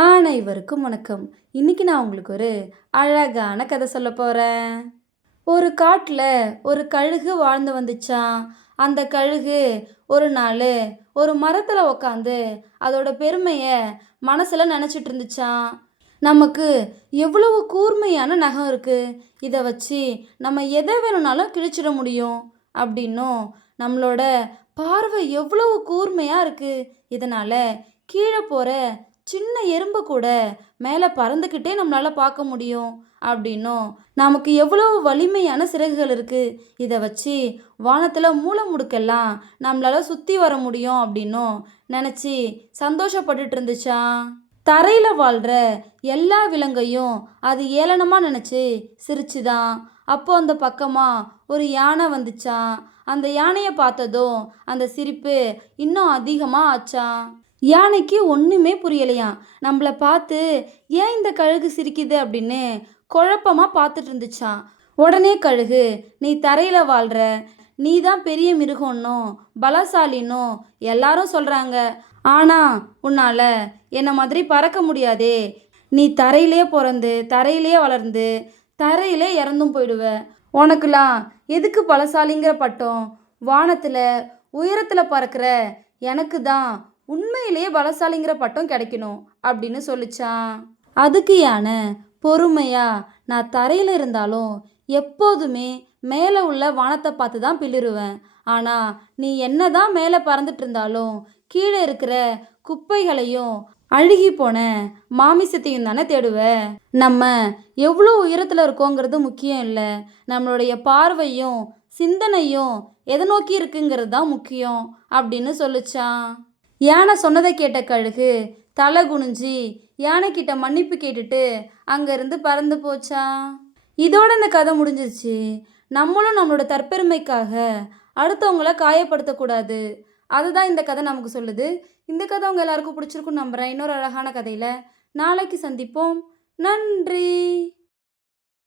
அனைவருக்கும் வணக்கம். இன்னைக்கு நான் உங்களுக்கு ஒரு அழகான கதை சொல்ல போறேன். ஒரு காட்டுல ஒரு கழுகு வாழ்ந்து வந்துச்சாம். அந்த கழுகு ஒரு நாள் ஒரு மரத்துல உக்காந்து அதோட பெருமைய மனசுல நினைச்சிட்டு இருந்துச்சாம். நமக்கு எவ்வளவு கூர்மையான நகம் இருக்கு. இதை வச்சு நம்ம எதை வேணும்னாலும் கிழிச்சிட முடியும் அப்படின்னும், நம்மளோட பார்வை எவ்வளவு கூர்மையா இருக்கு. இதனால கீழே போற சின்ன எறும்பு கூட மேலே பறந்துக்கிட்டே நம்மளால பார்க்க முடியும் அப்படின்னும், நமக்கு எவ்வளவு வலிமையான சிறகுகள் இருக்கு. இதை வச்சு வானத்தில் மூளை முடுக்கெல்லாம் நம்மளால சுற்றி வர முடியும் அப்படின்னும் நினச்சி சந்தோஷப்பட்டுட்டு இருந்துச்சாம். தரையில் வாழ்கிற எல்லா விலங்கையும் அது ஏளனமாக நினச்சி சிரிச்சுதான். அப்போ அந்த பக்கமாக ஒரு யானை வந்துச்சான். அந்த யானையை பார்த்ததும் அந்த சிரிப்பு இன்னும் அதிகமாக ஆச்சான். யானைக்கு ஒன்றுமே புரியலையாம். நம்மளை பார்த்து ஏன் இந்த கழுகு சிரிக்குது அப்படின்னு குழப்பமாக பார்த்துட்டு இருந்துச்சான். உடனே கழுகு, நீ தரையில் வாழ்கிற, நீ தான் பெரிய மிருகம்னும் பலசாலின்னும் எல்லாரும் சொல்கிறாங்க. ஆனால் உன்னால் என்னை மாதிரி பறக்க முடியாதே. நீ தரையிலே பிறந்து தரையிலே வளர்ந்து தரையிலே இறந்தும் போயிடுவ. உனக்குலாம் எதுக்கு பலசாலிங்கிற பட்டம்? வானத்தில் உயரத்தில் பறக்கிற எனக்கு தான் உண்மையிலேயே பலசாலிங்கிற பட்டம் கிடைக்கணும் அப்படின்னு சொல்லிச்சான். அதுக்கு யானை பொறுமையா, நான் தரையில் இருந்தாலும் எப்போதுமே மேலே உள்ள வானத்தை பார்த்து தான் பிளிருவேன். ஆனால் நீ என்ன தான் மேலே பறந்துட்டு இருந்தாலும் கீழே இருக்கிற குப்பைகளையும் அழுகி போன மாமிசத்தையும் தானே தேடுவ. நம்ம எவ்வளோ உயரத்தில் இருக்கோங்கிறது முக்கியம் இல்லை. நம்மளுடைய பார்வையும் சிந்தனையும் எதை நோக்கி இருக்குங்கிறது தான் முக்கியம் அப்படின்னு சொல்லிச்சான். யானை சொன்னதை கேட்ட கழுகு தலை குனிஞ்சி யானைக்கிட்ட மன்னிப்பு கேட்டுட்டு அங்கேருந்து பறந்து போச்சான். இதோட இந்த கதை முடிஞ்சிருச்சு. நம்மளும் நம்மளோட தற்பெருமைக்காக அடுத்தவங்கள காயப்படுத்தக்கூடாது. அதுதான் இந்த கதை நமக்கு சொல்லுது. இந்த கதை உங்கள் எல்லாருக்கும் பிடிச்சிருக்குன்னு நம்புகிறேன். இன்னொரு அழகான கதையில் நாளைக்கு சந்திப்போம். நன்றி.